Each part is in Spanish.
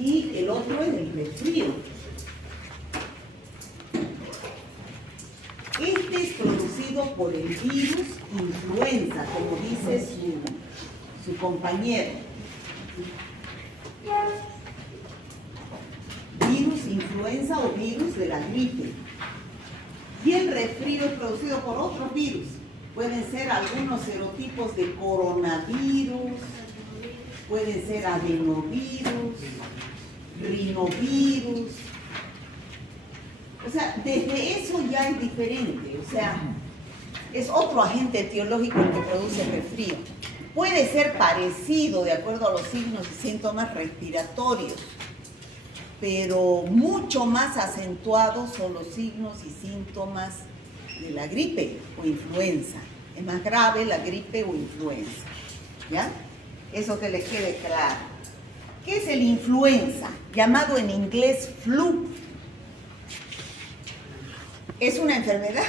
y el otro es el resfrío. Este es producido por el virus influenza, como dice su compañero. Virus influenza o virus de la gripe. Y el resfrío es producido por otros virus. Pueden ser algunos serotipos de coronavirus, pueden ser adenovirus, rinovirus. O sea, desde eso ya es diferente. O sea, es otro agente etiológico el que produce el resfrío. Puede ser parecido de acuerdo a los signos y síntomas respiratorios, pero mucho más acentuados son los signos y síntomas de la gripe o influenza. Es más grave la gripe o influenza. ¿Ya? Eso que les quede claro. ¿Qué es el influenza? Llamado en inglés flu. Es una enfermedad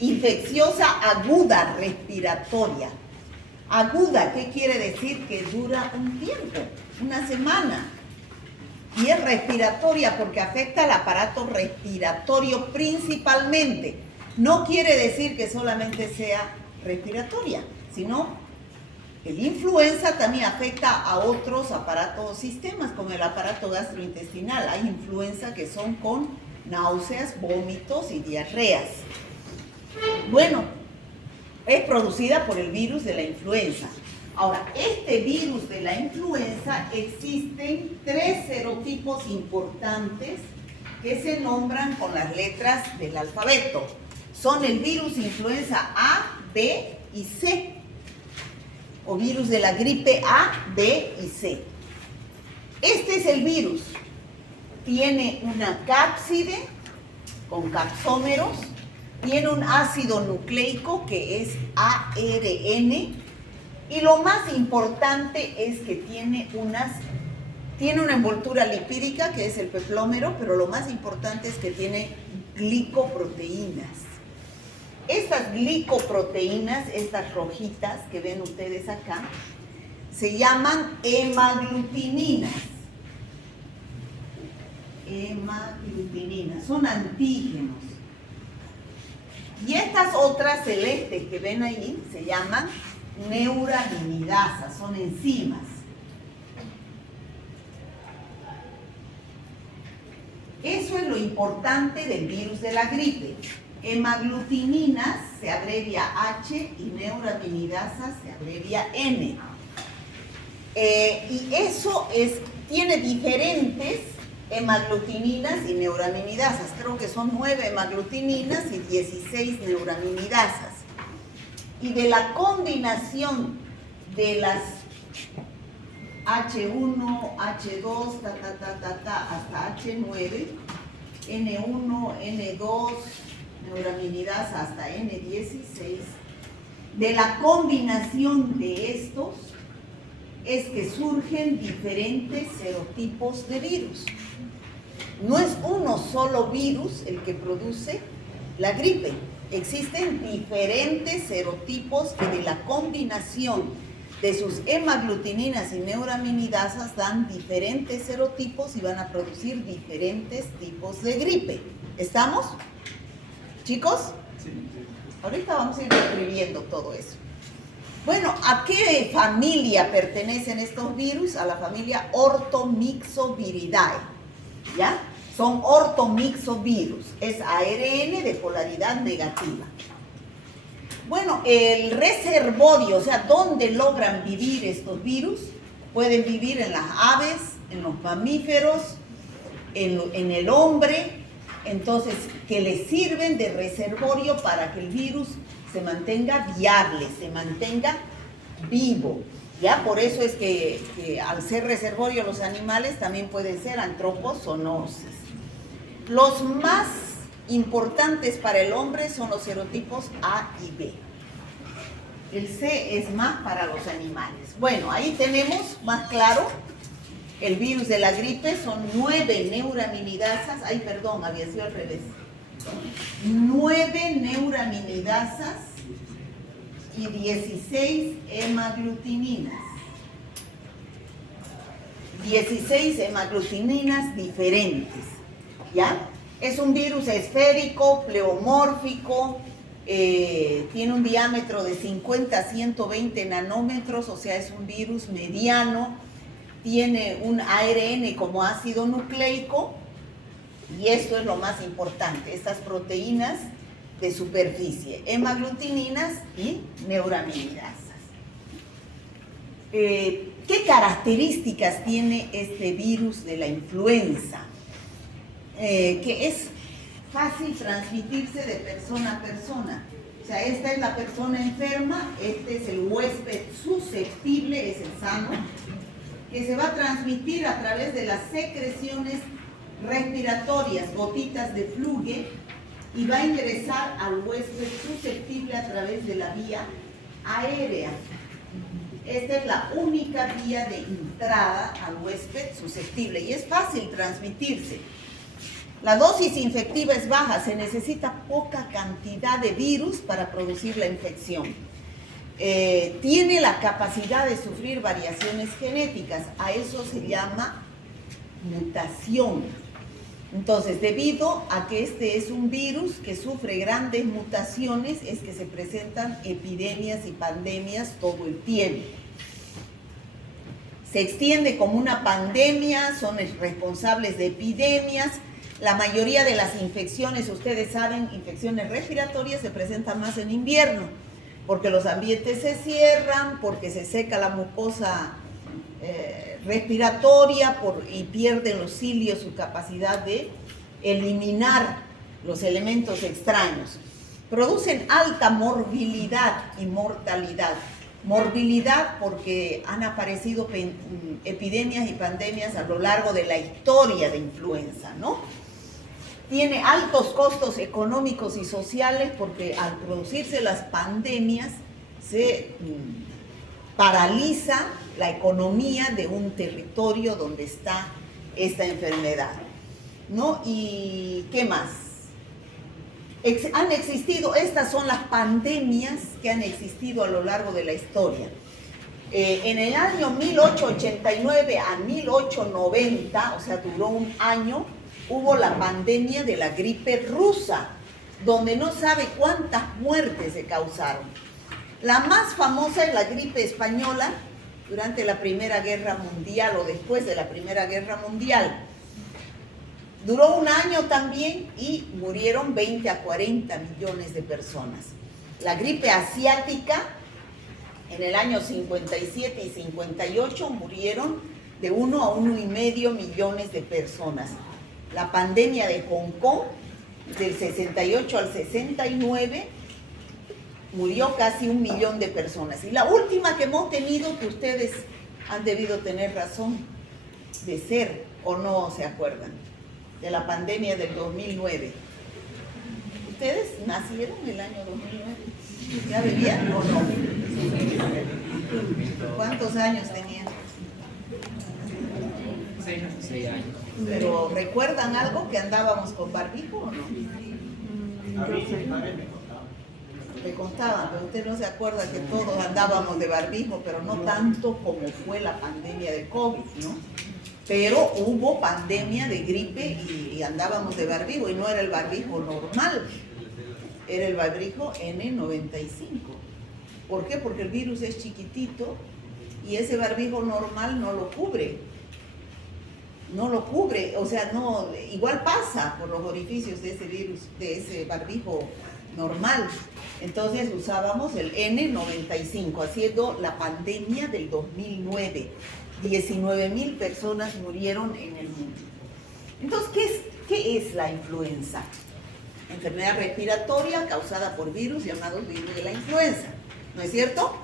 infecciosa aguda respiratoria. Aguda, ¿qué quiere decir? Que dura un tiempo, una semana. Y es respiratoria porque afecta al aparato respiratorio principalmente. No quiere decir que solamente sea respiratoria, sino el influenza también afecta a otros aparatos o sistemas, como el aparato gastrointestinal. Hay influenza que son con náuseas, vómitos y diarreas. Bueno, es producida por el virus de la influenza. Ahora, este virus de la influenza, existen 3 serotipos importantes que se nombran con las letras del alfabeto. Son el virus influenza A, B y C, o virus de la gripe A, B y C. Este es el virus. Tiene una cápside con capsómeros, tiene un ácido nucleico que es ARN, y lo más importante es que tiene una envoltura lipídica que es el peplómero, pero lo más importante es que tiene glicoproteínas. Estas glicoproteínas, estas rojitas que ven ustedes acá, se llaman hemaglutininas. Hemaglutininas, son antígenos. Y estas otras celestes que ven ahí se llaman neuraminidasas, son enzimas. Eso es lo importante del virus de la gripe. Hemaglutininas se abrevia H y neuraminidasas se abrevia N. Y eso tiene diferentes hemaglutininas y neuraminidasas. Creo que son 9 hemaglutininas y 16 neuraminidasas. Y de la combinación de las H1, H2, hasta H9, N1, N2, neuraminidasa hasta N16, de la combinación de estos es que surgen diferentes serotipos de virus. No es uno solo virus el que produce la gripe. Existen diferentes serotipos que de la combinación de sus hemaglutininas y neuraminidasas dan diferentes serotipos y van a producir diferentes tipos de gripe. ¿Estamos? ¿Chicos? Sí. Ahorita vamos a ir escribiendo todo eso. Bueno, ¿a qué familia pertenecen estos virus? A la familia Orthomyxoviridae. ¿Ya? Son ortomixovirus, es ARN de polaridad negativa. Bueno, el reservorio, o sea, ¿dónde logran vivir estos virus? Pueden vivir en las aves, en los mamíferos, en el hombre, entonces, que les sirven de reservorio para que el virus se mantenga viable, se mantenga vivo. ¿Ya? Por eso es que al ser reservorio los animales también pueden ser antropozoonoses. Los más importantes para el hombre son los serotipos A y B. El C es más para los animales. Bueno, ahí tenemos más claro el virus de la gripe. Son 9 neuraminidasas. Ay, perdón, había sido al revés. 9 neuraminidasas y 16 hemaglutininas. 16 hemaglutininas diferentes, ¿ya? Es un virus esférico, pleomórfico, tiene un diámetro de 50 a 120 nanómetros, o sea, es un virus mediano, tiene un ARN como ácido nucleico, y esto es lo más importante, estas proteínas de superficie, hemaglutininas y neuraminidasas. ¿Qué características tiene este virus de la influenza? Que es fácil transmitirse de persona a persona. O sea, esta es la persona enferma, este es el huésped susceptible, es el sano, que se va a transmitir a través de las secreciones respiratorias, gotitas de fluge, y va a ingresar al huésped susceptible a través de la vía aérea. Esta es la única vía de entrada al huésped susceptible y es fácil transmitirse. La dosis infectiva es baja, se necesita poca cantidad de virus para producir la infección. Tiene la capacidad de sufrir variaciones genéticas, a eso se llama mutación. Entonces, debido a que este es un virus que sufre grandes mutaciones, es que se presentan epidemias y pandemias todo el tiempo. Se extiende como una pandemia, son responsables de epidemias. La mayoría de las infecciones, ustedes saben, infecciones respiratorias se presentan más en invierno, porque los ambientes se cierran, porque se seca la mucosa respiratoria y pierden los cilios su capacidad de eliminar los elementos extraños. Producen alta morbilidad y mortalidad. Morbilidad porque han aparecido epidemias y pandemias a lo largo de la historia de influenza, ¿no? Tiene altos costos económicos y sociales porque al producirse las pandemias se paraliza la economía de un territorio donde está esta enfermedad, ¿no? ¿Y qué más? Han existido, estas son las pandemias que han existido a lo largo de la historia. En el año 1889 a 1890, o sea, duró un año, hubo la pandemia de la gripe rusa, donde no sabe cuántas muertes se causaron. La más famosa es la gripe española, durante la Primera Guerra Mundial o después de la Primera Guerra Mundial. Duró un año también y murieron 20 a 40 millones de personas. La gripe asiática, en el año 57 y 58 murieron de 1 a 1,5 millones de personas. La pandemia de Hong Kong, del 68 al 69, murió casi 1 millón de personas. Y la última que hemos tenido, que ustedes han debido tener razón de ser, o no se acuerdan, de la pandemia del 2009. ¿Ustedes nacieron en el año 2009? ¿Ya vivían o no? ¿Cuántos años tenían? 6 años. ¿Pero recuerdan algo que andábamos con barbijo o no? Me contaban, pero usted no se acuerda que todos andábamos de barbijo, pero no tanto como fue la pandemia de COVID, ¿no? Pero hubo pandemia de gripe y andábamos de barbijo, y no era el barbijo normal, era el barbijo N95. ¿Por qué? Porque el virus es chiquitito y ese barbijo normal no lo cubre. No lo cubre, o sea, no, igual pasa por los orificios de ese virus, de ese barbijo normal. Entonces usábamos el N95, haciendo la pandemia del 2009. 19,000 personas murieron en el mundo. Entonces, ¿qué es la influenza? Enfermedad respiratoria causada por virus llamados virus de la influenza, ¿no es cierto?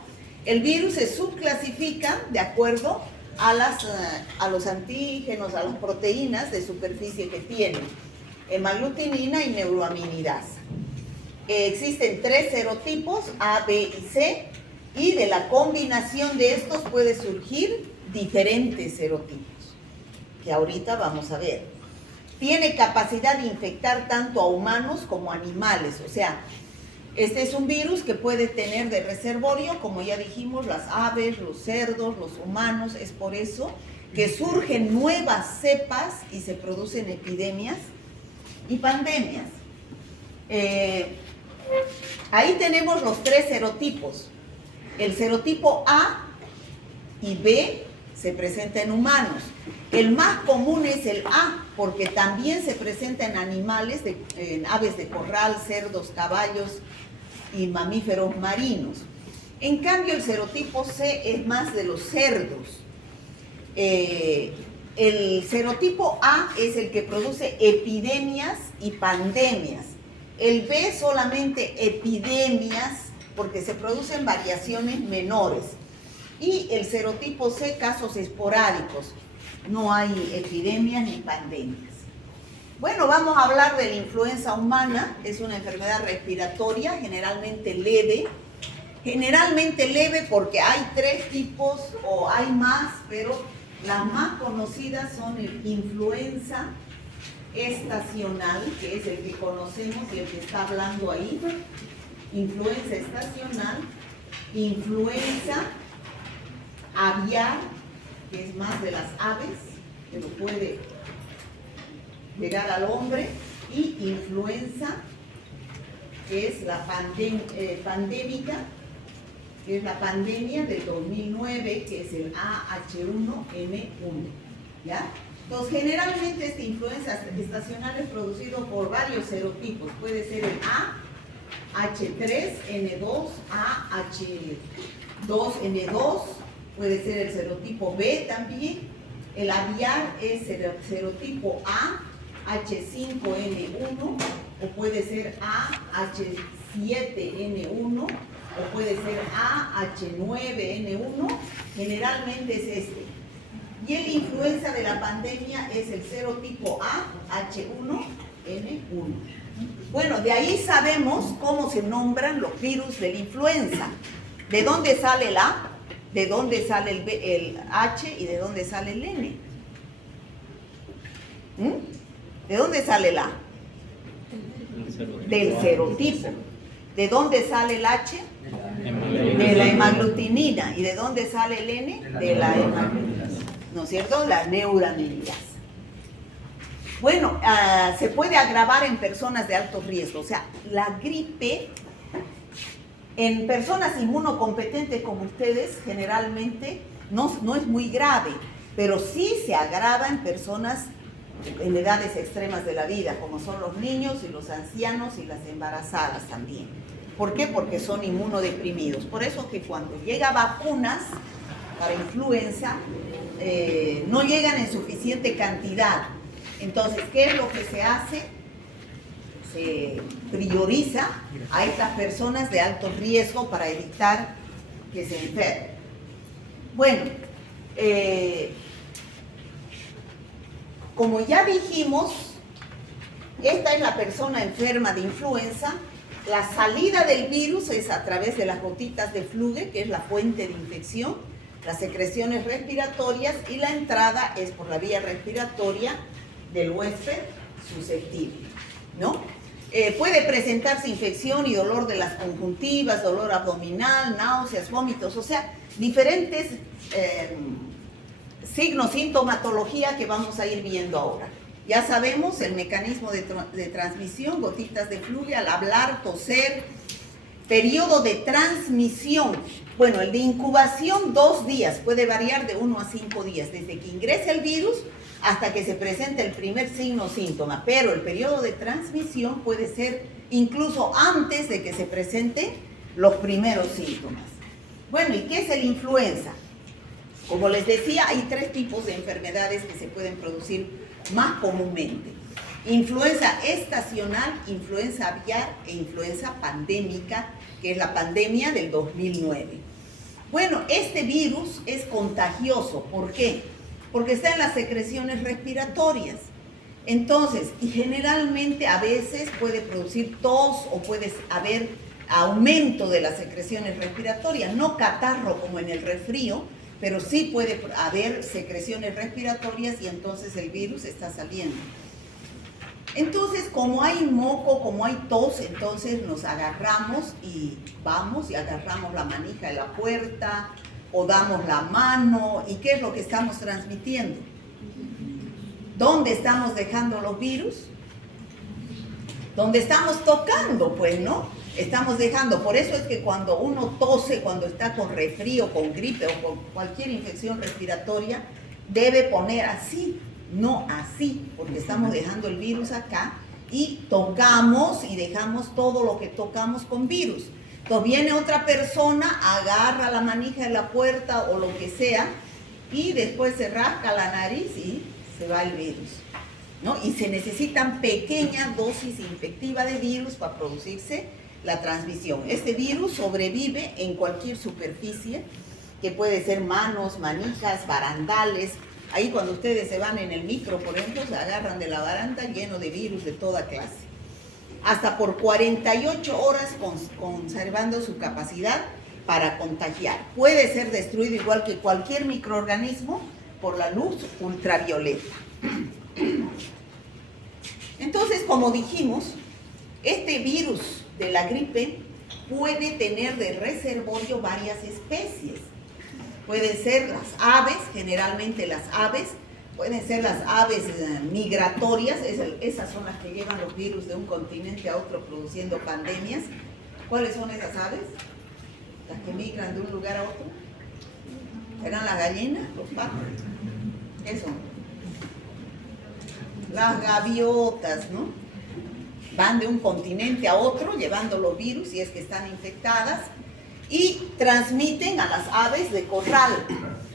El virus se subclasifica de acuerdo a los antígenos, a las proteínas de superficie que tienen, hemaglutinina y neuroaminidasa. Existen 3 serotipos, A, B y C, y de la combinación de estos puede surgir diferentes serotipos, que ahorita vamos a ver. Tiene capacidad de infectar tanto a humanos como a animales, o sea, este es un virus que puede tener de reservorio, como ya dijimos, las aves, los cerdos, los humanos. Es por eso que surgen nuevas cepas y se producen epidemias y pandemias. Ahí tenemos los 3 serotipos. El serotipo A y B se presenta en humanos. El más común es el A, porque también se presenta en animales, en aves de corral, cerdos, caballos y mamíferos marinos. En cambio, el serotipo C es más de los cerdos. El serotipo A es el que produce epidemias y pandemias. El B solamente epidemias, porque se producen variaciones menores. Y el serotipo C, casos esporádicos. No hay epidemias ni pandemias. Bueno, vamos a hablar de la influenza humana. Es una enfermedad respiratoria, generalmente leve. Generalmente leve porque hay 3 tipos o hay más, pero las más conocidas son el influenza estacional, que es el que conocemos y el que está hablando ahí. Influenza estacional, influenza aviar, que es más de las aves, pero puede llegar al hombre, y influenza, que es la pandémica, que es la pandemia del 2009, que es el AH1N1, ¿ya? Entonces, generalmente esta influenza estacional es producido por varios serotipos. Puede ser el A, H3N2, AH2N2, puede ser el serotipo B también. El aviar es el serotipo A, H5N1, o puede ser AH7N1, o puede ser AH9N1, generalmente es este. Y el influenza de la pandemia es el serotipo A, H1N1. Bueno, de ahí sabemos cómo se nombran los virus de la influenza. ¿De dónde sale el A? ¿De dónde sale el H? ¿Y de dónde sale el N? ¿De dónde sale el A? Del serotipo. ¿De dónde sale el H? De la hemaglutinina. ¿Y de dónde sale el N? De la hemaglutinina. ¿No es cierto? La neuraminidasa. Bueno, se puede agravar en personas de alto riesgo. O sea, la gripe en personas inmunocompetentes como ustedes generalmente no es muy grave, pero sí se agrava en personas en edades extremas de la vida, como son los niños y los ancianos y las embarazadas también. ¿Por qué? Porque son inmunodeprimidos. Por eso que cuando llega vacunas para influenza, no llegan en suficiente cantidad. Entonces, ¿qué es lo que se hace? Se prioriza a estas personas de alto riesgo para evitar que se enfermen. Bueno, como ya dijimos, esta es la persona enferma de influenza. La salida del virus es a través de las gotitas de fluge, que es la fuente de infección, las secreciones respiratorias, y la entrada es por la vía respiratoria del huésped susceptible, ¿no? Puede presentarse infección y dolor de las conjuntivas, dolor abdominal, náuseas, vómitos, o sea, diferentes signos, sintomatología que vamos a ir viendo ahora. Ya sabemos el mecanismo de transmisión, gotitas de fluge al hablar, toser. Periodo de transmisión, bueno, el de incubación 2 días, puede variar de 1 a 5 días, desde que ingresa el virus hasta que se presente el primer signo o síntoma, pero el periodo de transmisión puede ser incluso antes de que se presenten los primeros síntomas. Bueno, ¿y qué es el influenza? Como les decía, hay 3 tipos de enfermedades que se pueden producir más comúnmente. Influenza estacional, influenza aviar e influenza pandémica, que es la pandemia del 2009. Bueno, este virus es contagioso. ¿Por qué? Porque está en las secreciones respiratorias. Entonces, y generalmente a veces puede producir tos o puede haber aumento de las secreciones respiratorias, no catarro como en el resfrío, pero sí puede haber secreciones respiratorias y entonces el virus está saliendo. Entonces, como hay moco, como hay tos, entonces nos agarramos y vamos y agarramos la manija de la puerta, o damos la mano, ¿y qué es lo que estamos transmitiendo? ¿Dónde estamos dejando los virus? Donde estamos tocando, pues, ¿no? Estamos dejando, por eso es que cuando uno tose, cuando está con resfrío, con gripe o con cualquier infección respiratoria, debe poner así, no así, porque estamos dejando el virus acá y tocamos y dejamos todo lo que tocamos con virus. Entonces viene otra persona, agarra la manija de la puerta o lo que sea y después se rasca la nariz y se va el virus, ¿no? Y se necesitan pequeñas dosis infectivas de virus para producirse la transmisión. Este virus sobrevive en cualquier superficie, que puede ser manos, manijas, barandales. Ahí cuando ustedes se van en el micro, por ejemplo, se agarran de la baranda lleno de virus de toda clase. Hasta por 48 horas conservando su capacidad para contagiar. Puede ser destruido igual que cualquier microorganismo por la luz ultravioleta. Entonces, como dijimos, este virus de la gripe puede tener de reservorio varias especies. Pueden ser las aves, generalmente las aves, pueden ser las aves migratorias, esas son las que llevan los virus de un continente a otro produciendo pandemias. ¿Cuáles son esas aves? Las que migran de un lugar a otro. ¿Serán las gallinas, los pájaros? ¿Qué son? Las gaviotas, ¿no? Van de un continente a otro llevando los virus, si es que están infectadas, y transmiten a las aves de corral.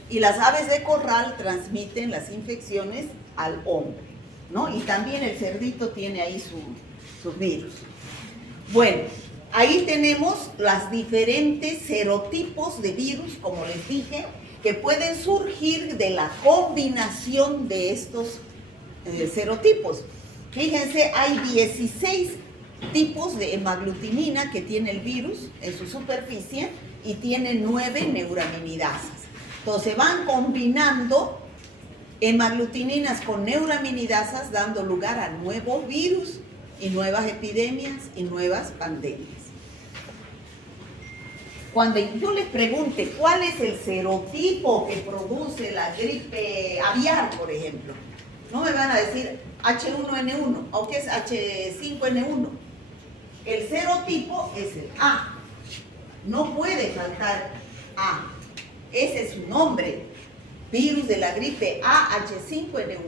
Y las aves de corral transmiten las infecciones al hombre, ¿no? Y también el cerdito tiene ahí sus virus. Bueno, ahí tenemos los diferentes serotipos de virus, como les dije, que pueden surgir de la combinación de estos serotipos. Fíjense, hay 16 tipos de hemaglutinina que tiene el virus en su superficie y tiene 9 neuraminidasas. Entonces van combinando hemaglutininas con neuraminidasas, dando lugar a nuevos virus y nuevas epidemias y nuevas pandemias. Cuando yo les pregunte cuál es el serotipo que produce la gripe aviar, por ejemplo, no me van a decir H1N1 o qué es H5N1. El serotipo es el A. No puede faltar A. Ese es su nombre. Virus de la gripe A H5N1.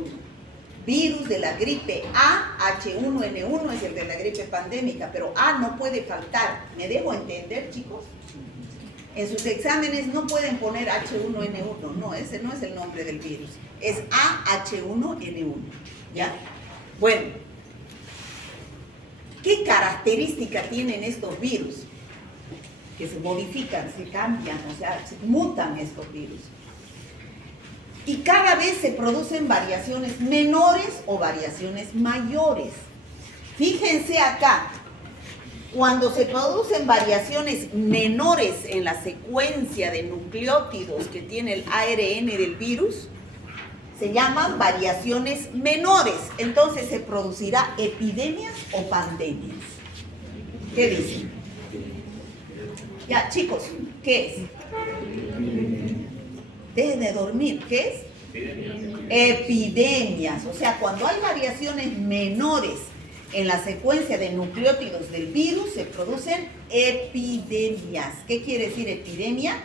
Virus de la gripe A H1N1 es el de la gripe pandémica, pero A no puede faltar. ¿Me dejo entender, chicos? En sus exámenes no pueden poner H1N1. No, ese no es el nombre del virus. Es AH1N1. ¿Ya? Bueno, ¿qué característica tienen estos virus? Que se modifican, se cambian, o sea, se mutan estos virus. Y cada vez se producen variaciones menores o variaciones mayores. Fíjense acá, cuando se producen variaciones menores en la secuencia de nucleótidos que tiene el ARN del virus, se llaman variaciones menores. Entonces se producirá epidemias o pandemias. ¿Qué dicen? Ya, chicos, ¿qué es? Dejen de dormir, ¿qué es? Epidemias. O sea, cuando hay variaciones menores en la secuencia de nucleótidos del virus, se producen epidemias. ¿Qué quiere decir epidemia?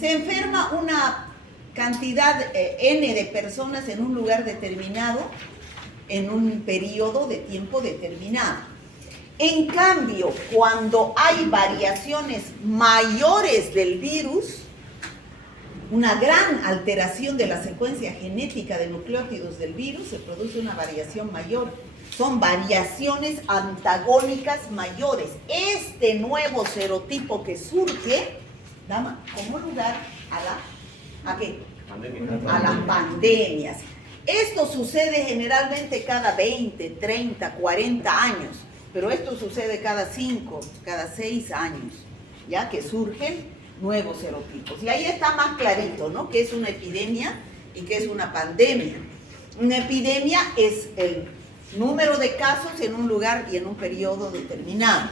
Se enferma una cantidad N de personas en un lugar determinado, en un periodo de tiempo determinado. En cambio, cuando hay variaciones mayores del virus, una gran alteración de la secuencia genética de nucleótidos del virus, se produce una variación mayor. Son variaciones antagónicas mayores. Este nuevo serotipo que surge da como lugar ¿a qué? A las pandemias. Esto sucede generalmente cada 20, 30, 40 años, pero esto sucede cada 5, cada 6 años, ya que surgen nuevos serotipos. Y ahí está más clarito, ¿no? ¿Qué es una epidemia y qué es una pandemia? Una epidemia es el número de casos en un lugar y en un periodo determinado.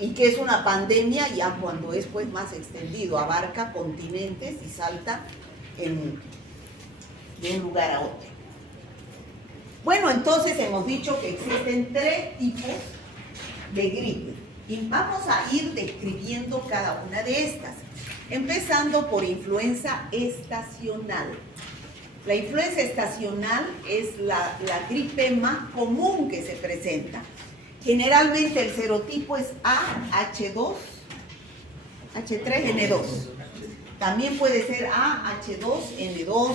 y que es una pandemia ya cuando es pues más extendido, abarca continentes y salta de un lugar a otro. Bueno, entonces hemos dicho que existen 3 tipos de gripe y vamos a ir describiendo cada una de estas, empezando por influenza estacional. La influenza estacional es la gripe más común que se presenta. Generalmente el serotipo es A, H2, H3N2. También puede ser A, H2N2.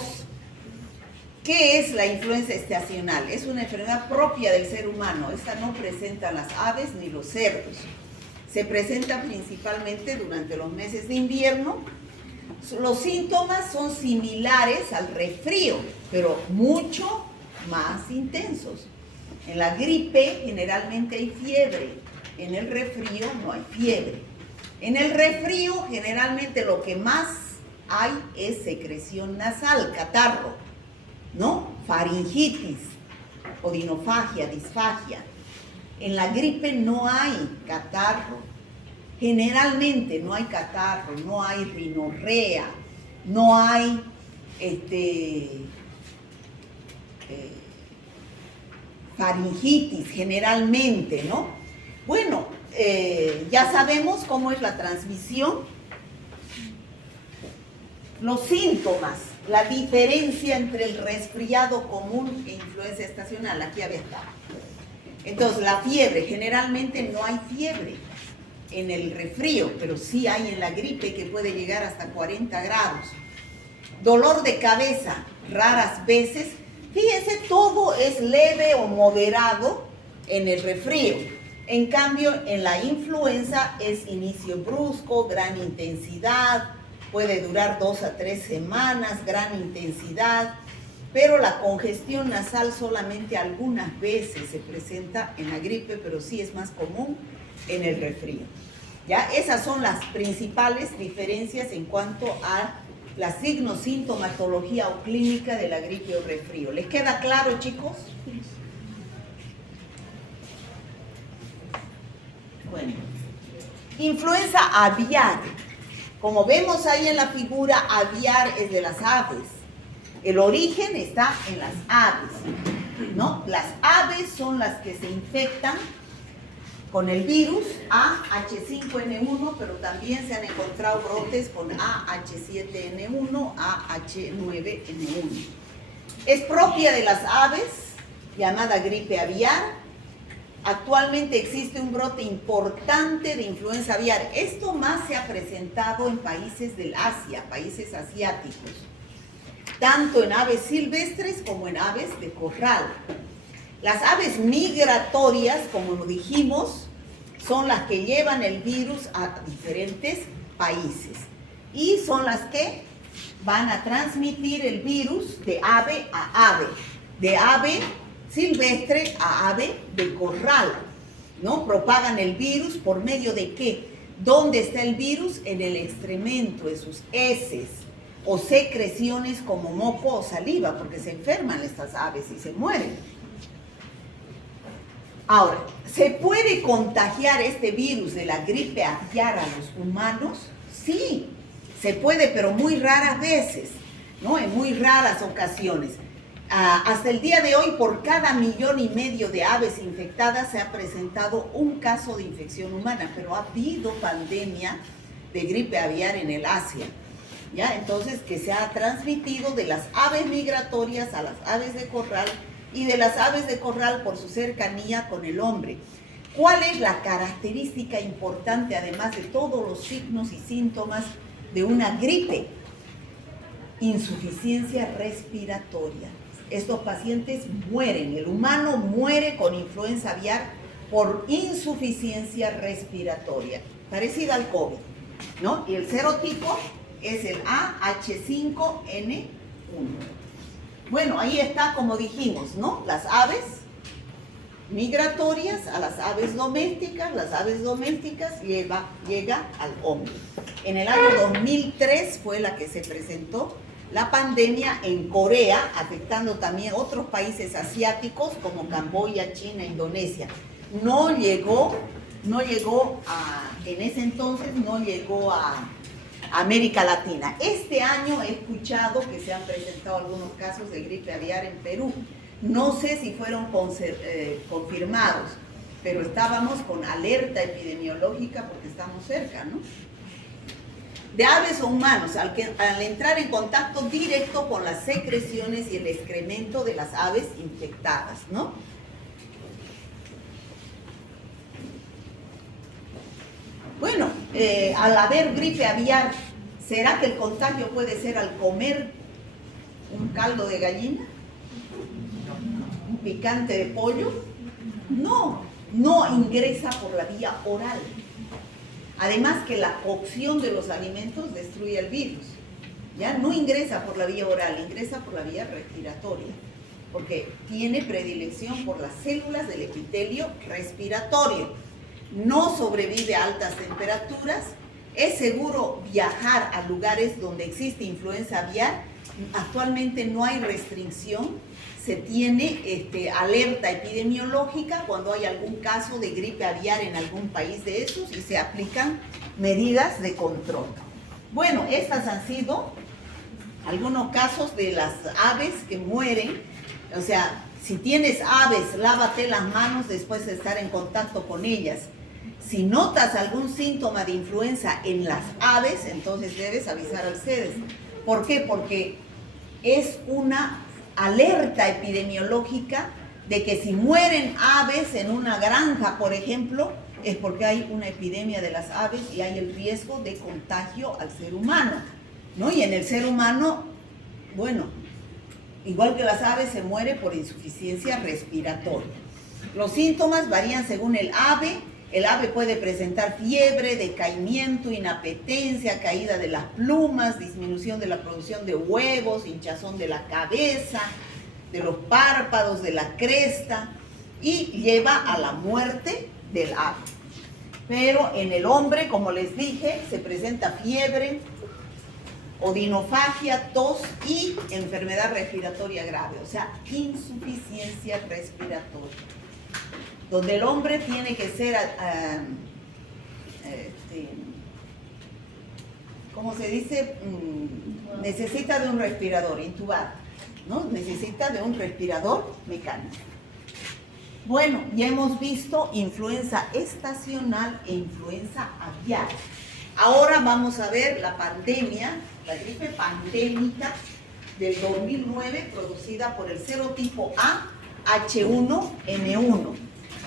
¿Qué es la influenza estacional? Es una enfermedad propia del ser humano. Esta no presenta las aves ni los cerdos. Se presenta principalmente durante los meses de invierno. Los síntomas son similares al resfrío, pero mucho más intensos. En la gripe generalmente hay fiebre, en el resfrío no hay fiebre. En el resfrío generalmente lo que más hay es secreción nasal, catarro, ¿no? Faringitis, odinofagia, disfagia. En la gripe no hay catarro. Generalmente no hay catarro, no hay rinorrea, no hay faringitis generalmente, ¿no? Bueno, ya sabemos cómo es la transmisión. Los síntomas, la diferencia entre el resfriado común e influenza estacional, aquí había estado. Entonces, la fiebre, generalmente no hay fiebre en el resfrío, pero sí hay en la gripe que puede llegar hasta 40 grados. Dolor de cabeza, raras veces. Fíjense, todo es leve o moderado en el resfrío. En cambio, en la influenza es inicio brusco, gran intensidad, puede durar 2 a 3 semanas, gran intensidad, pero la congestión nasal solamente algunas veces se presenta en la gripe, pero sí es más común en el resfrío. ¿Ya? Esas son las principales diferencias en cuanto a la signo-sintomatología o clínica de la gripe o resfrío. ¿Les queda claro, chicos? Bueno, influenza aviar. Como vemos ahí en la figura, aviar es de las aves. El origen está en las aves, ¿no? Las aves son las que se infectan con el virus AH5N1, pero también se han encontrado brotes con AH7N1, AH9N1. Es propia de las aves, llamada gripe aviar. Actualmente existe un brote importante de influenza aviar. Esto más se ha presentado en países del Asia, países asiáticos, tanto en aves silvestres como en aves de corral. Las aves migratorias, como dijimos, son las que llevan el virus a diferentes países y son las que van a transmitir el virus de ave a ave, de ave silvestre a ave de corral, ¿no? Propagan el virus por medio de ¿qué? ¿Dónde está el virus? En el excremento, en sus heces o secreciones como moco o saliva, porque se enferman estas aves y se mueren. Ahora, ¿se puede contagiar este virus de la gripe aviar a los humanos? Sí, se puede, pero muy raras veces, ¿no? En muy raras ocasiones. Hasta el día de hoy, por cada 1,5 millones de aves infectadas se ha presentado un caso de infección humana, pero ha habido pandemia de gripe aviar en el Asia, ¿ya? Entonces, que se ha transmitido de las aves migratorias a las aves de corral y de las aves de corral por su cercanía con el hombre. ¿Cuál es la característica importante, además de todos los signos y síntomas de una gripe? Insuficiencia respiratoria. Estos pacientes mueren, el humano muere con influenza aviar por insuficiencia respiratoria, parecida al COVID, ¿no? Y el serotipo es el AH5N1. Bueno, ahí está, como dijimos, ¿no? Las aves migratorias a las aves domésticas llega al hombre. En el año 2003 fue la que se presentó la pandemia en Corea, afectando también otros países asiáticos como Camboya, China, Indonesia. No llegó no llegó en ese entonces no llegó a América Latina. Este año he escuchado que se han presentado algunos casos de gripe aviar en Perú. No sé si fueron confirmados, pero estábamos con alerta epidemiológica porque estamos cerca, ¿no? De aves o humanos, al entrar en contacto directo con las secreciones y el excremento de las aves infectadas, ¿no? Bueno, al haber gripe aviar, ¿será que el contagio puede ser al comer un caldo de gallina? ¿Un picante de pollo? No, no ingresa por la vía oral. Además que la cocción de los alimentos destruye el virus. Ya no ingresa por la vía oral, ingresa por la vía respiratoria, porque tiene predilección por las células del epitelio respiratorio. No sobrevive a altas temperaturas. Es seguro viajar a lugares donde existe influenza aviar. Actualmente no hay restricción. Se tiene alerta epidemiológica cuando hay algún caso de gripe aviar en algún país de esos y se aplican medidas de control. Bueno, estas han sido algunos casos de las aves que mueren. O sea, si tienes aves, lávate las manos después de estar en contacto con ellas. Si notas algún síntoma de influenza en las aves, entonces debes avisar al CEDES. ¿Por qué? Porque es una alerta epidemiológica de que si mueren aves en una granja, por ejemplo, es porque hay una epidemia de las aves y hay el riesgo de contagio al ser humano, ¿no? Y en el ser humano, bueno, igual que las aves, se muere por insuficiencia respiratoria. Los síntomas varían según el ave. El ave puede presentar fiebre, decaimiento, inapetencia, caída de las plumas, disminución de la producción de huevos, hinchazón de la cabeza, de los párpados, de la cresta, y lleva a la muerte del ave. Pero en el hombre, como les dije, se presenta fiebre, odinofagia, tos y enfermedad respiratoria grave, o sea, insuficiencia respiratoria, donde el hombre tiene que ser, ¿cómo se dice? Necesita de un respirador intubado, ¿no? Necesita de un respirador mecánico. Bueno, ya hemos visto influenza estacional e influenza aviar. Ahora vamos a ver la pandemia, la gripe pandémica del 2009 producida por el serotipo A H1N1.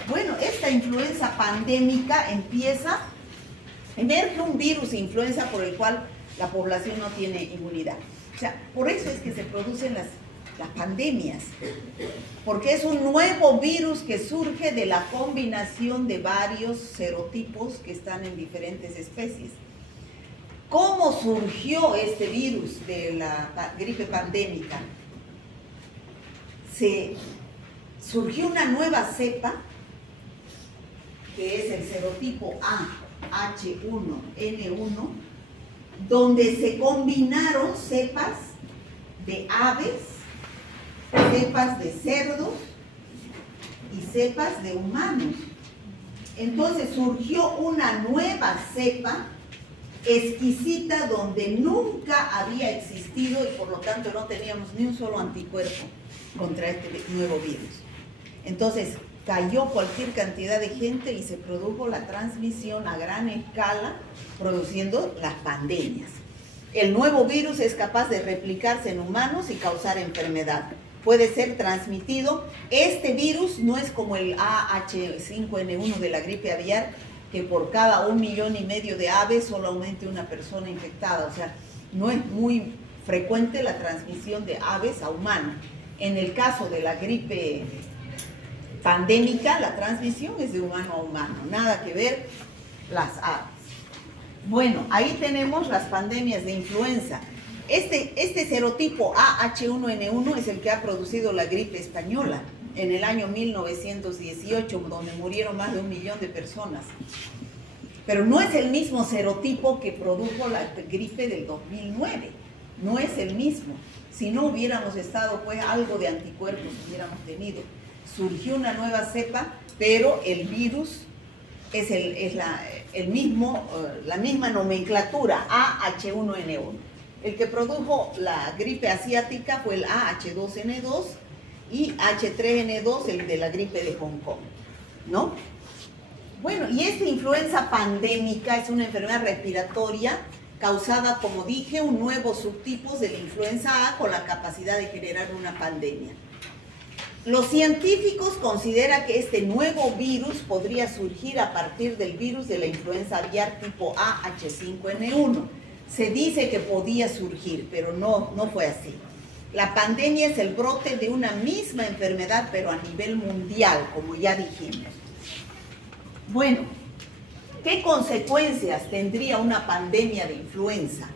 Bueno, esta influenza pandémica emerge un virus de influenza por el cual la población no tiene inmunidad. O sea, por eso es que se producen las pandemias, porque es un nuevo virus que surge de la combinación de varios serotipos que están en diferentes especies. ¿Cómo surgió este virus de la gripe pandémica? Surgió una nueva cepa, que es el serotipo A H1N1, donde se combinaron cepas de aves, cepas de cerdos y cepas de humanos. Entonces surgió una nueva cepa exquisita donde nunca había existido y por lo tanto no teníamos ni un solo anticuerpo contra este nuevo virus. Entonces cayó cualquier cantidad de gente y se produjo la transmisión a gran escala, produciendo las pandemias. El nuevo virus es capaz de replicarse en humanos y causar enfermedad. Puede ser transmitido. Este virus no es como el AH5N1 de la gripe aviar, que por cada 1,5 millones de aves solamente una persona infectada. O sea, no es muy frecuente la transmisión de aves a humanos. En el caso de la gripe pandémica, la transmisión es de humano a humano, nada que ver las aves. Bueno, ahí tenemos las pandemias de influenza. Este serotipo AH1N1 es el que ha producido la gripe española en el año 1918, donde murieron más de 1 millón de personas. Pero no es el mismo serotipo que produjo la gripe del 2009, no es el mismo. Si no hubiéramos estado, pues algo de anticuerpos hubiéramos tenido. Surgió una nueva cepa, pero el virus es la misma nomenclatura, AH1N1. El que produjo la gripe asiática fue el AH2N2 y H3N2, el de la gripe de Hong Kong, ¿no? Bueno, y esta influenza pandémica es una enfermedad respiratoria causada, como dije, un nuevo subtipo de la influenza A con la capacidad de generar una pandemia. Los científicos consideran que este nuevo virus podría surgir a partir del virus de la influenza aviar tipo AH5N1. Se dice que podía surgir, pero no fue así. La pandemia es el brote de una misma enfermedad, pero a nivel mundial, como ya dijimos. Bueno, ¿qué consecuencias tendría una pandemia de influenza?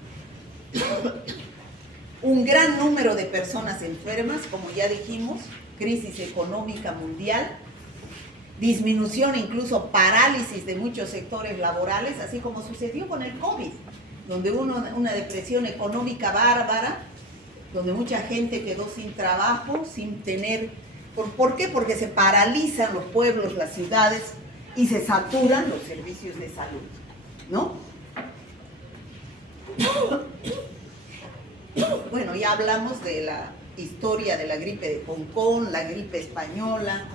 Un gran número de personas enfermas, como ya dijimos, crisis económica mundial, disminución, incluso parálisis de muchos sectores laborales, así como sucedió con el COVID, donde hubo una depresión económica bárbara, donde mucha gente quedó sin trabajo, sin tener... ¿Por qué? Porque se paralizan los pueblos, las ciudades, y se saturan los servicios de salud, ¿no? Bueno, ya hablamos de la historia de la gripe de Hong Kong, la gripe española.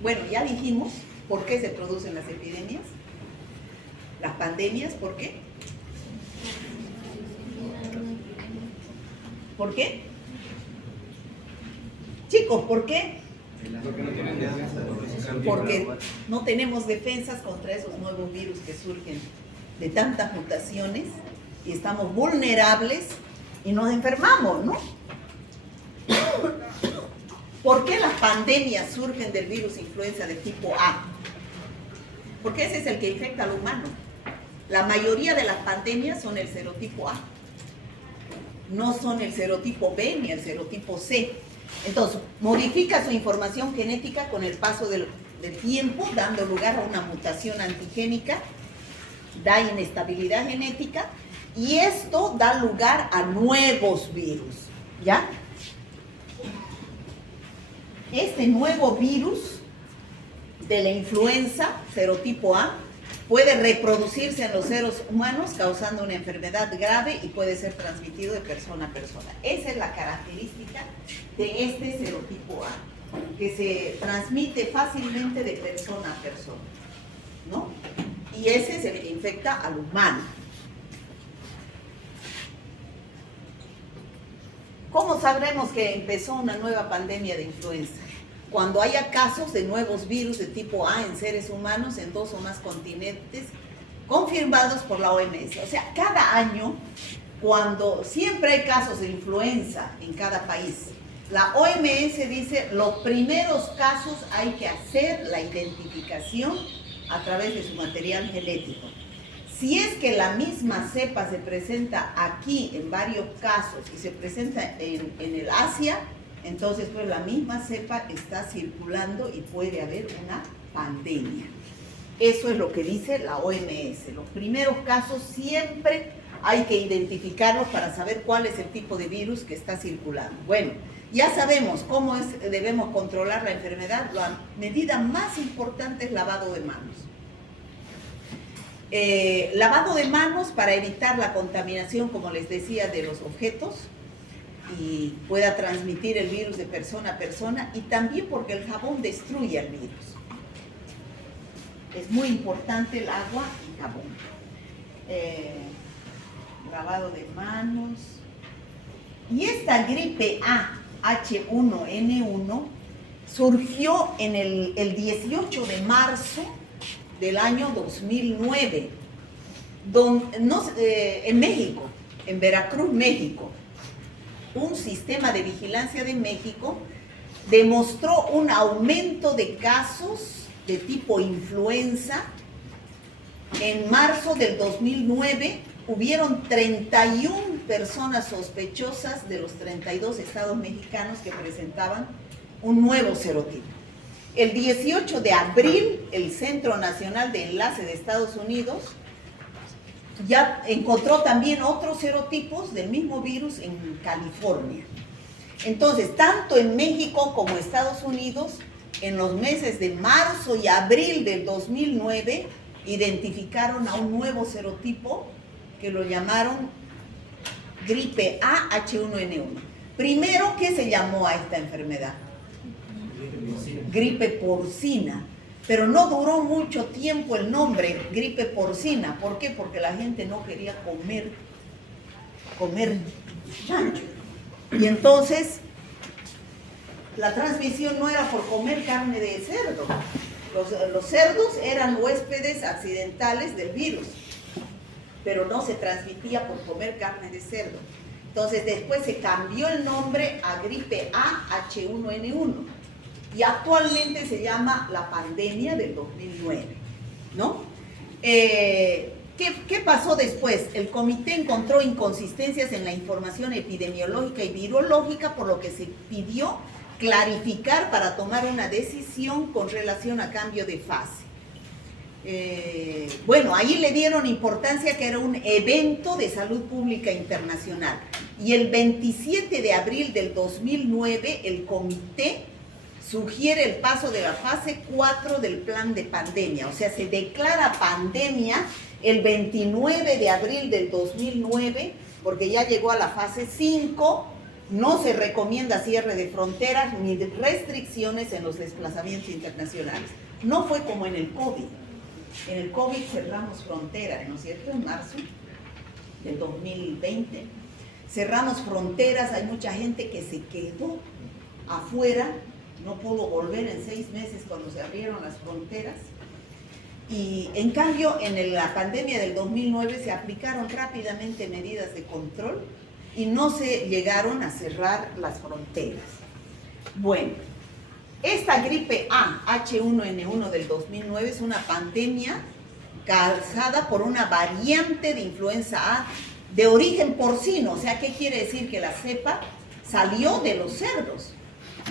Bueno, ya dijimos por qué se producen las epidemias, las pandemias, ¿por qué? ¿Por qué? Chicos, ¿por qué? Porque no tenemos defensas contra esos nuevos virus que surgen de tantas mutaciones y estamos vulnerables y nos enfermamos, ¿no? ¿Por qué las pandemias surgen del virus influenza de tipo A? Porque ese es el que infecta al humano. La mayoría de las pandemias son el serotipo A. No son el serotipo B ni el serotipo C. Entonces, modifica su información genética con el paso del tiempo, dando lugar a una mutación antigénica, da inestabilidad genética, y esto da lugar a nuevos virus, ¿ya? Este nuevo virus de la influenza, serotipo A, puede reproducirse en los seres humanos causando una enfermedad grave y puede ser transmitido de persona a persona. Esa es la característica de este serotipo A, que se transmite fácilmente de persona a persona, ¿no? Y ese se infecta al humano. ¿Cómo sabremos que empezó una nueva pandemia de influenza? Cuando haya casos de nuevos virus de tipo A en seres humanos en 2 o más continentes confirmados por la OMS. O sea, cada año, cuando siempre hay casos de influenza en cada país, la OMS dice los primeros casos hay que hacer la identificación a través de su material genético. Si es que la misma cepa se presenta aquí en varios casos y se presenta en el Asia, entonces pues la misma cepa está circulando y puede haber una pandemia. Eso es lo que dice la OMS. Los primeros casos siempre hay que identificarlos para saber cuál es el tipo de virus que está circulando. Bueno, ya sabemos cómo debemos controlar la enfermedad. La medida más importante es lavado de manos. Lavado de manos para evitar la contaminación, como les decía, de los objetos y pueda transmitir el virus de persona a persona, y también porque el jabón destruye el virus. Es muy importante el agua y jabón. Lavado de manos. Y esta gripe A, H1N1, surgió en el 18 de marzo del año 2009, en México, en Veracruz, México. Un sistema de vigilancia de México demostró un aumento de casos de tipo influenza. En marzo del 2009 hubieron 31 personas sospechosas de los 32 estados mexicanos que presentaban un nuevo serotipo. El 18 de abril, el Centro Nacional de Enlace de Estados Unidos ya encontró también otros serotipos del mismo virus en California. Entonces, tanto en México como Estados Unidos, en los meses de marzo y abril del 2009, identificaron a un nuevo serotipo que lo llamaron gripe A H1N1. Primero, ¿qué se llamó a esta enfermedad? Gripe porcina. Pero no duró mucho tiempo el nombre gripe porcina. ¿Por qué? Porque la gente no quería comer chancho. Y entonces, la transmisión no era por comer carne de cerdo. Los cerdos eran huéspedes accidentales del virus, pero no se transmitía por comer carne de cerdo. Entonces después se cambió el nombre a gripe A H1N1 y actualmente se llama la pandemia del 2009, ¿no? ¿Qué pasó después? El comité encontró inconsistencias en la información epidemiológica y virológica, por lo que se pidió clarificar para tomar una decisión con relación a cambio de fase. Bueno, ahí le dieron importancia que era un evento de salud pública internacional. Y el 27 de abril del 2009, el comité sugiere el paso de la fase 4 del plan de pandemia. O sea, se declara pandemia el 29 de abril del 2009, porque ya llegó a la fase 5. No se recomienda cierre de fronteras ni de restricciones en los desplazamientos internacionales. No fue como en el COVID. En el COVID cerramos fronteras, ¿no es cierto? En marzo del 2020. Cerramos fronteras, hay mucha gente que se quedó afuera, no pudo volver en 6 meses cuando se abrieron las fronteras. Y en cambio, en la pandemia del 2009 se aplicaron rápidamente medidas de control y no se llegaron a cerrar las fronteras. Bueno, esta gripe A H1N1 del 2009 es una pandemia causada por una variante de influenza A de origen porcino. O sea, ¿qué quiere decir? Que la cepa salió de los cerdos,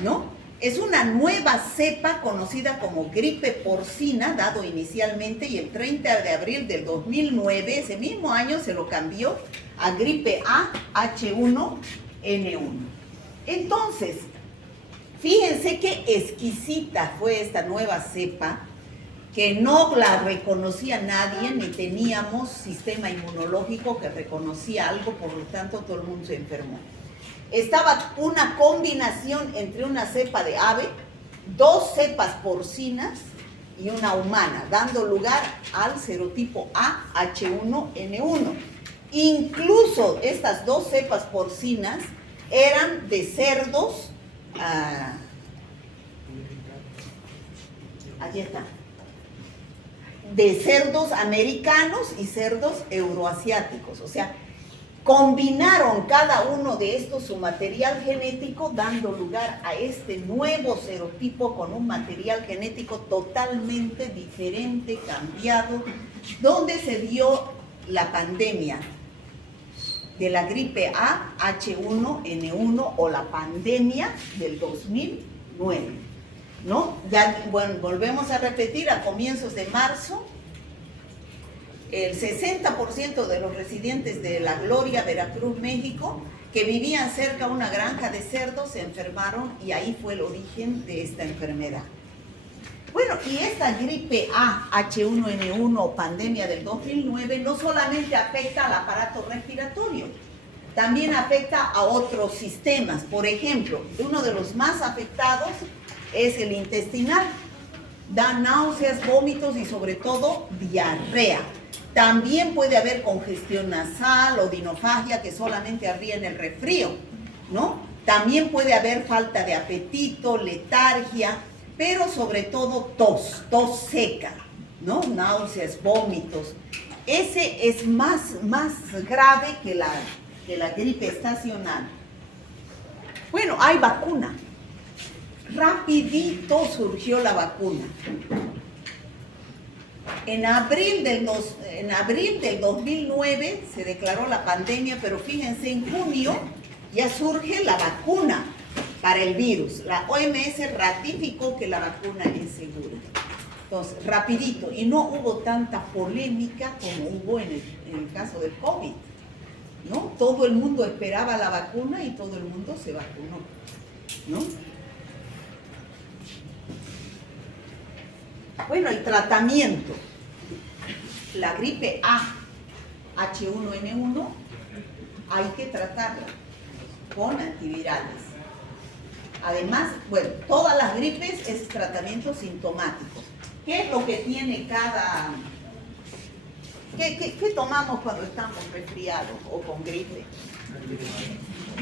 ¿no? Es una nueva cepa conocida como gripe porcina, dado inicialmente, y el 30 de abril del 2009, ese mismo año, se lo cambió a gripe A H1N1. Entonces, fíjense qué exquisita fue esta nueva cepa, que no la reconocía nadie, ni teníamos sistema inmunológico que reconocía algo, por lo tanto todo el mundo se enfermó. Estaba una combinación entre una cepa de ave, 2 cepas porcinas y una humana, dando lugar al serotipo A H1N1. Incluso estas 2 cepas porcinas eran de cerdos, allí está, de cerdos americanos y cerdos euroasiáticos. O sea, combinaron cada uno de estos su material genético, dando lugar a este nuevo serotipo con un material genético totalmente diferente, cambiado, donde se dio la pandemia de la gripe A H1N1 o la pandemia del 2009, ¿no? Ya, bueno, volvemos a repetir, a comienzos de marzo, el 60% de los residentes de La Gloria, Veracruz, México, que vivían cerca de una granja de cerdos, se enfermaron y ahí fue el origen de esta enfermedad. Bueno, y esta gripe A H1N1 o pandemia del 2009 no solamente afecta al aparato respiratorio, también afecta a otros sistemas. Por ejemplo, uno de los más afectados es el intestinal. Da náuseas, vómitos y sobre todo diarrea. También puede haber congestión nasal o dinofagia que solamente habría en el resfrío, ¿no? También puede haber falta de apetito, letargia, pero sobre todo tos seca, ¿no? Náuseas, vómitos. Ese es más grave que la gripe estacional. Bueno, hay vacuna. Rapidito surgió la vacuna. En abril del 2009 se declaró la pandemia, pero fíjense, en junio ya surge la vacuna para el virus. La OMS ratificó que la vacuna es segura. Entonces, rapidito, y no hubo tanta polémica como hubo en el caso del COVID, ¿no? Todo el mundo esperaba la vacuna y todo el mundo se vacunó, ¿no? Bueno, el tratamiento. La gripe A, H1N1, hay que tratarla con antivirales. Además, bueno, todas las gripes es tratamiento sintomático. ¿Qué es lo que tiene cada... ¿Qué tomamos cuando estamos resfriados o con gripe?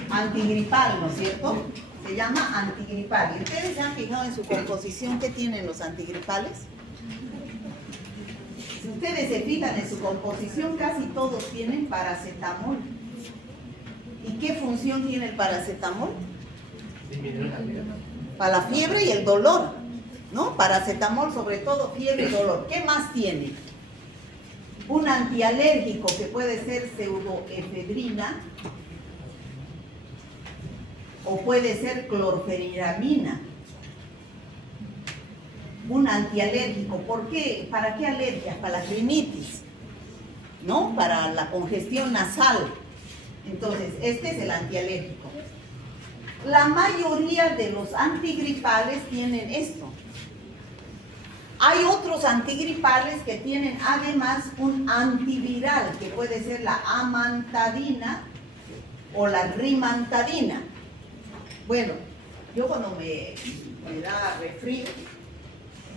Antigripal, ¿no es cierto? Se llama antigripal. ¿Y ustedes se han fijado en su composición qué tienen los antigripales? Si ustedes se fijan en su composición, casi todos tienen paracetamol. ¿Y qué función tiene el paracetamol? Para la fiebre y el dolor, ¿no? Paracetamol, sobre todo fiebre y dolor. ¿Qué más tiene? Un antialérgico que puede ser pseudoefedrina o puede ser clorfeniramina. Un antialérgico. ¿Por qué? ¿Para qué alergias? Para la rinitis, ¿no? Para la congestión nasal. Entonces, este es el antialérgico. La mayoría de los antigripales tienen esto. Hay otros antigripales que tienen además un antiviral, que puede ser la amantadina o la rimantadina. Bueno, yo cuando me da resfrío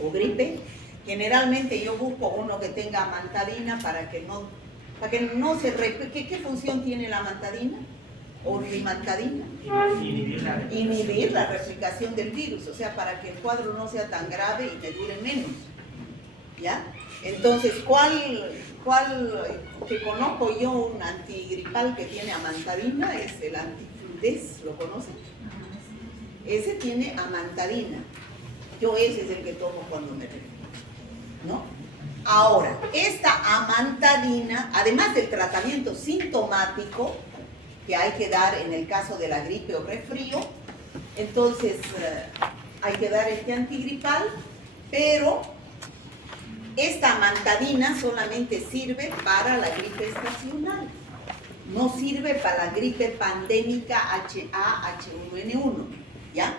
o gripe, generalmente yo busco uno que tenga amantadina para que no se repita. ¿Qué función tiene la amantadina o rimantadina? Inhibir la replicación del virus, o sea, para que el cuadro no sea tan grave y me dure menos, ¿ya? Entonces, ¿cuál que conozco yo un antigripal que tiene amantadina? Es el antifludes, ¿lo conocen? Ese tiene amantadina. Yo ese es el que tomo cuando me resfrío, ¿no? Ahora, esta amantadina, además del tratamiento sintomático que hay que dar en el caso de la gripe o resfrío, entonces hay que dar este antigripal, pero esta amantadina solamente sirve para la gripe estacional, no sirve para la gripe pandémica H1N1, ¿ya?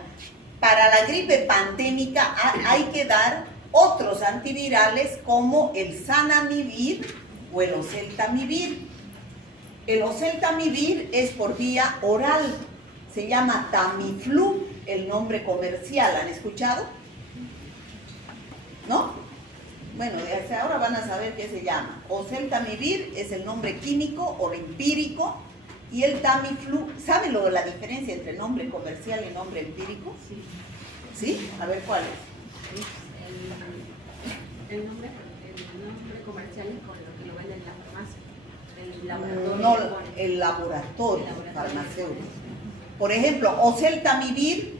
Para la gripe pandémica hay que dar otros antivirales como el zanamivir o el oseltamivir. El oseltamivir es por vía oral, se llama Tamiflu, el nombre comercial, ¿han escuchado? ¿No? Bueno, desde ahora van a saber qué se llama. Oseltamivir es el nombre químico o empírico y el Tamiflu, ¿saben la diferencia entre nombre comercial y nombre empírico? Sí. ¿Sí? A ver, ¿cuál es? El nombre comercial es con lo que lo venden en la farmacia. El laboratorio. No, el laboratorio farmacéutico. Por ejemplo, oseltamivir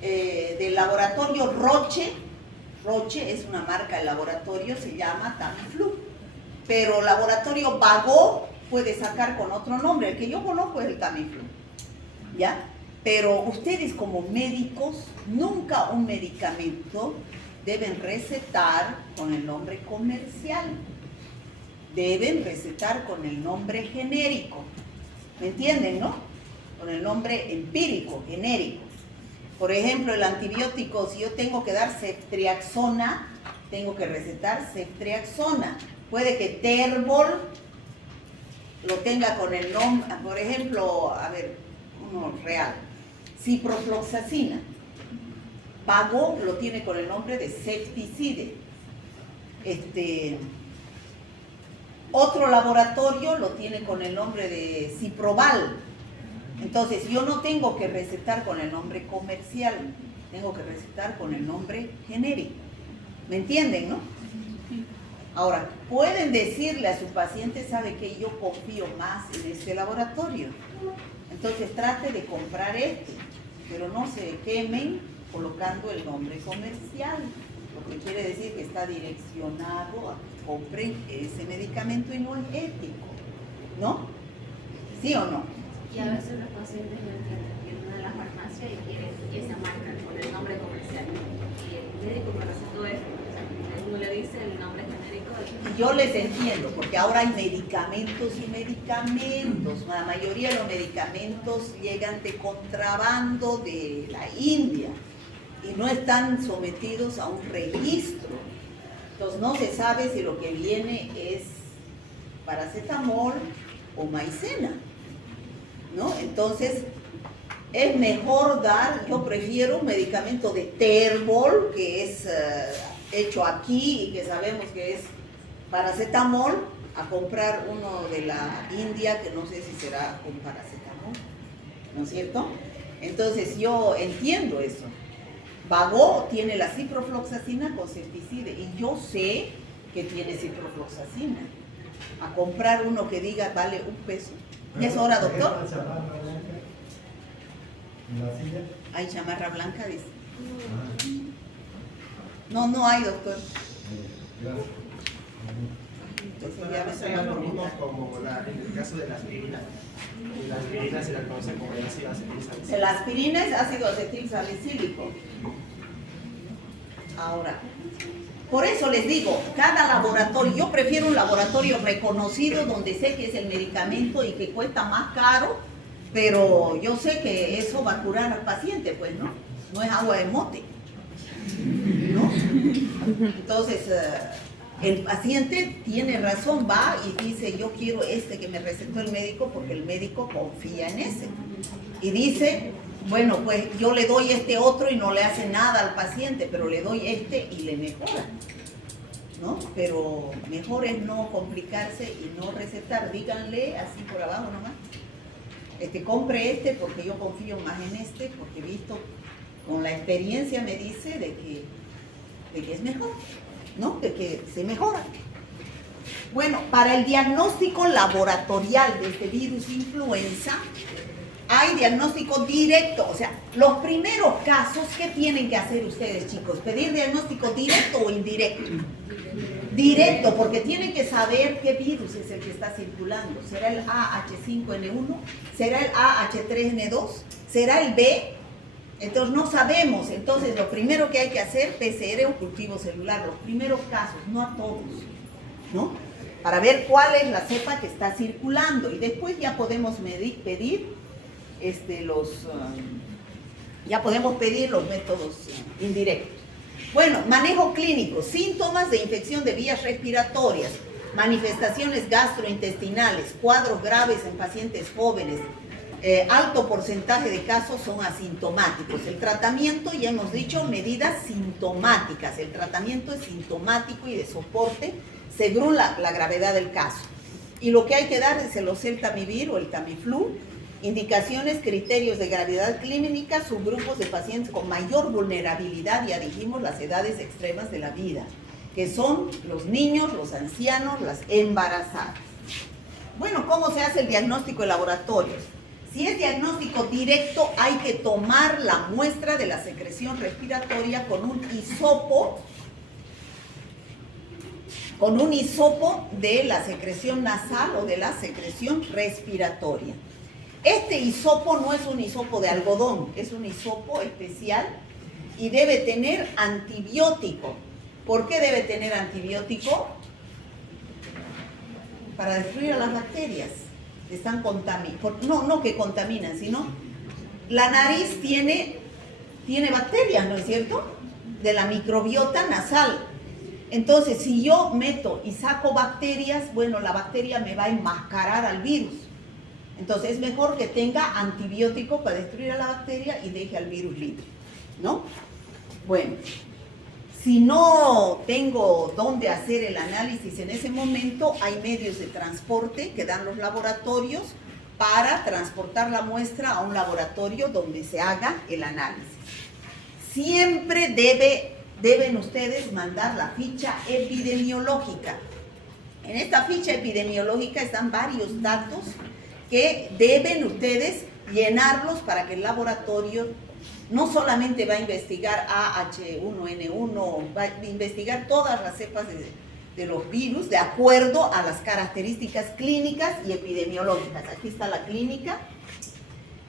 del laboratorio Roche es una marca de laboratorio, se llama Tamiflu. Pero laboratorio Bagó puede sacar con otro nombre. El que yo conozco es el Tamiflu, ¿ya? Pero ustedes como médicos, nunca un medicamento deben recetar con el nombre comercial. Deben recetar con el nombre genérico. ¿Me entienden, no? Con el nombre empírico, genérico. Por ejemplo, el antibiótico, si yo tengo que dar ceftriaxona, tengo que recetar ceftriaxona. Puede que Terbol lo tenga con el nombre, por ejemplo, a ver, uno real, ciprofloxacina. Bagó lo tiene con el nombre de Cefticide. Otro laboratorio lo tiene con el nombre de Ciproval. Entonces, yo no tengo que recetar con el nombre comercial, tengo que recetar con el nombre genérico. ¿Me entienden, no? Ahora, pueden decirle a su paciente, sabe que yo confío más en este laboratorio, entonces trate de comprar este, pero no se quemen colocando el nombre comercial, lo que quiere decir que está direccionado a que compren ese medicamento y no es ético, ¿no? ¿Sí o no? Y a veces los pacientes no entienden, vienen a la farmacia y quieren esa marca con el nombre comercial. Y el médico me recetó esto. Uno le dice el nombre genérico. yo les entiendo, porque ahora hay medicamentos y medicamentos. La mayoría de los medicamentos llegan de contrabando de la India y no están sometidos a un registro. Entonces no se sabe si lo que viene es paracetamol o maicena, ¿no? Entonces es mejor dar, yo prefiero un medicamento de Terbol, que es hecho aquí y que sabemos que es paracetamol, a comprar uno de la India que no sé si será con paracetamol, ¿no es cierto? Entonces yo entiendo eso. Vago tiene la ciprofloxacina con septicide y yo sé que tiene ciprofloxacina. A comprar uno que diga vale $1. ¿Ya es hora, doctor? ¿Hay chamarra blanca? Dice. No hay, doctor. Gracias. Entonces ya me Hay algunos como en el caso de la aspirina. Y la aspirina se la conoce como el ácido acetilsalicílico. La aspirina es ácido acetilsalicílico. Ahora, por eso les digo, cada laboratorio, yo prefiero un laboratorio reconocido donde sé que es el medicamento y que cuesta más caro, pero yo sé que eso va a curar al paciente, pues, ¿no? No es agua de mote, ¿no? Entonces, el paciente tiene razón, va y dice, yo quiero este que me recetó el médico porque el médico confía en ese. Y dice, bueno, pues yo le doy este otro y no le hace nada al paciente, pero le doy este y le mejora, ¿no? Pero mejor es no complicarse y no recetar. Díganle así por abajo nomás, compre este porque yo confío más en este, porque he visto, con la experiencia me dice de que es mejor, ¿no? De que se mejora. Bueno, para el diagnóstico laboratorial de este virus influenza, hay diagnóstico directo. O sea, los primeros casos, ¿qué tienen que hacer ustedes, chicos? ¿Pedir diagnóstico directo o indirecto? Directo, porque tienen que saber qué virus es el que está circulando. ¿Será el AH5N1? ¿Será el AH3N2? ¿Será el B? Entonces no sabemos. Entonces lo primero que hay que hacer, PCR o cultivo celular, los primeros casos, no a todos, ¿no? Para ver cuál es la cepa que está circulando y después ya podemos pedir los métodos indirectos. Bueno, manejo clínico, síntomas de infección de vías respiratorias, manifestaciones gastrointestinales, cuadros graves en pacientes jóvenes, alto porcentaje de casos son asintomáticos. El tratamiento, ya hemos dicho, medidas sintomáticas. El tratamiento es sintomático y de soporte según la gravedad del caso. Y lo que hay que dar es el oseltamivir o el Tamiflu. Indicaciones, criterios de gravedad clínica, subgrupos de pacientes con mayor vulnerabilidad, ya dijimos, las edades extremas de la vida, que son los niños, los ancianos, las embarazadas. Bueno, ¿cómo se hace el diagnóstico de laboratorios? Si es diagnóstico directo, hay que tomar la muestra de la secreción respiratoria con un hisopo de la secreción nasal o de la secreción respiratoria. Este hisopo no es un hisopo de algodón, es un hisopo especial y debe tener antibiótico. ¿Por qué debe tener antibiótico? Para destruir a las bacterias que están contaminadas. No que contaminan, sino la nariz tiene bacterias, ¿no es cierto? De la microbiota nasal. Entonces, si yo meto y saco bacterias, bueno, la bacteria me va a enmascarar al virus. Entonces es mejor que tenga antibiótico para destruir a la bacteria y deje al virus libre, ¿no? Bueno, si no tengo dónde hacer el análisis en ese momento, hay medios de transporte que dan los laboratorios para transportar la muestra a un laboratorio donde se haga el análisis. Siempre deben ustedes mandar la ficha epidemiológica. En esta ficha epidemiológica están varios datos que deben ustedes llenarlos para que el laboratorio no solamente va a investigar AH1N1, va a investigar todas las cepas de los virus de acuerdo a las características clínicas y epidemiológicas. Aquí está la clínica,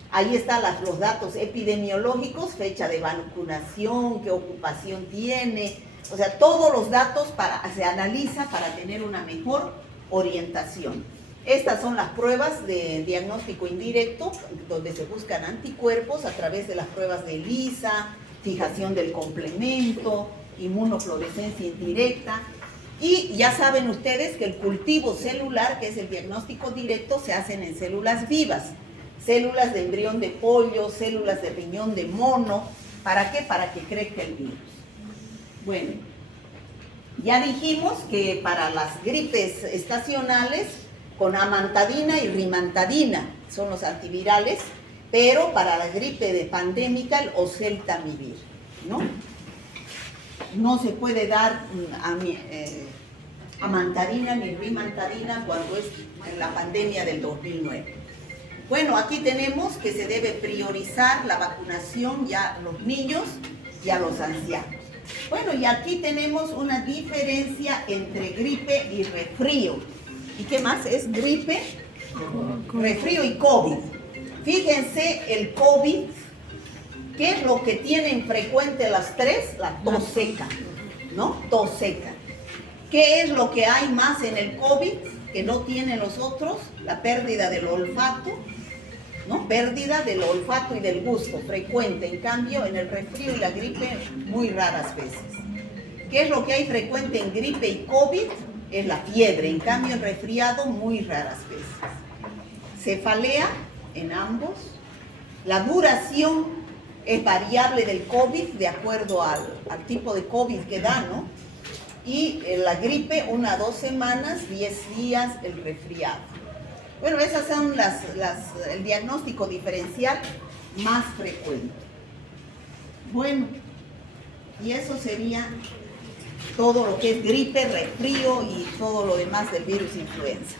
ahí están los datos epidemiológicos, fecha de vacunación, qué ocupación tiene, O sea, todos los datos se analiza para tener una mejor orientación. Estas son las pruebas de diagnóstico indirecto, donde se buscan anticuerpos a través de las pruebas de ELISA, fijación del complemento, inmunofluorescencia indirecta. Y ya saben ustedes que el cultivo celular, que es el diagnóstico directo, se hacen en células vivas. Células de embrión de pollo, células de riñón de mono. ¿Para qué? Para que crezca el virus. Bueno, ya dijimos que para las gripes estacionales, con amantadina y rimantadina son los antivirales, pero para la gripe de pandémica, el oseltamivir, ¿no? No se puede dar amantadina ni rimantadina cuando es en la pandemia del 2009. Bueno, aquí tenemos que se debe priorizar la vacunación ya a los niños y a los ancianos. Bueno, y aquí tenemos una diferencia entre gripe y resfrío. ¿Y qué más es? Gripe, resfrío y COVID. Fíjense el COVID, ¿qué es lo que tienen frecuente las tres? La tos seca, ¿no? Tos seca. ¿Qué es lo que hay más en el COVID que no tienen los otros? La pérdida del olfato, ¿no? Pérdida del olfato y del gusto, frecuente. En cambio, en el resfrío y la gripe, muy raras veces. ¿Qué es lo que hay frecuente en gripe y COVID? Es la fiebre. En cambio, en resfriado, muy raras veces. Cefalea en ambos. La duración es variable del COVID de acuerdo al tipo de COVID que da, ¿no? Y la gripe, 1 a 2 semanas, 10 días el resfriado. Bueno, esas son el diagnóstico diferencial más frecuente. Bueno, y eso sería todo lo que es gripe, resfrío y todo lo demás del virus influenza.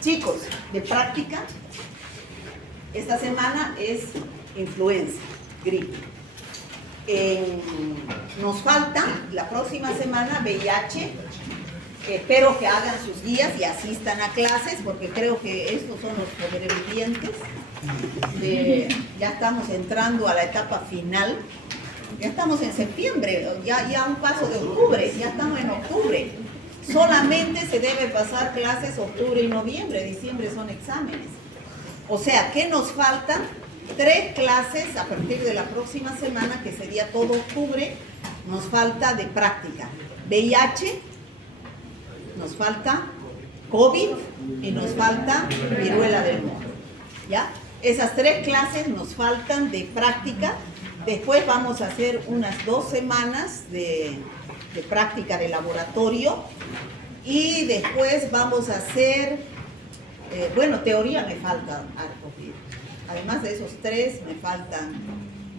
Chicos, de práctica, esta semana es influenza, gripe. Nos falta la próxima semana VIH. Espero que hagan sus guías y asistan a clases, porque creo que estos son los sobrevivientes. Ya estamos entrando a la etapa final. Ya estamos en septiembre, ya un paso de octubre, ya estamos en octubre. Solamente se debe pasar clases octubre y noviembre, diciembre son exámenes. O sea, ¿qué nos faltan? 3 clases a partir de la próxima semana, que sería todo octubre. Nos falta de práctica VIH, nos falta COVID y nos falta viruela del mono. ¿Ya? Esas 3 clases nos faltan de práctica. Después vamos a hacer unas 2 semanas de práctica de laboratorio y después vamos a hacer, teoría me falta harto virus. Además de esos 3 me faltan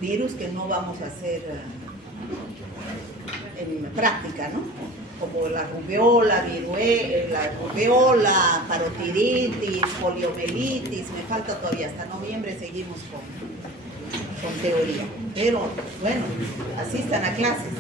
virus que no vamos a hacer en práctica, ¿no? Como la rubeola, parotiditis, poliomielitis, me falta todavía, hasta noviembre seguimos con teoría. Pero bueno, asistan a clases.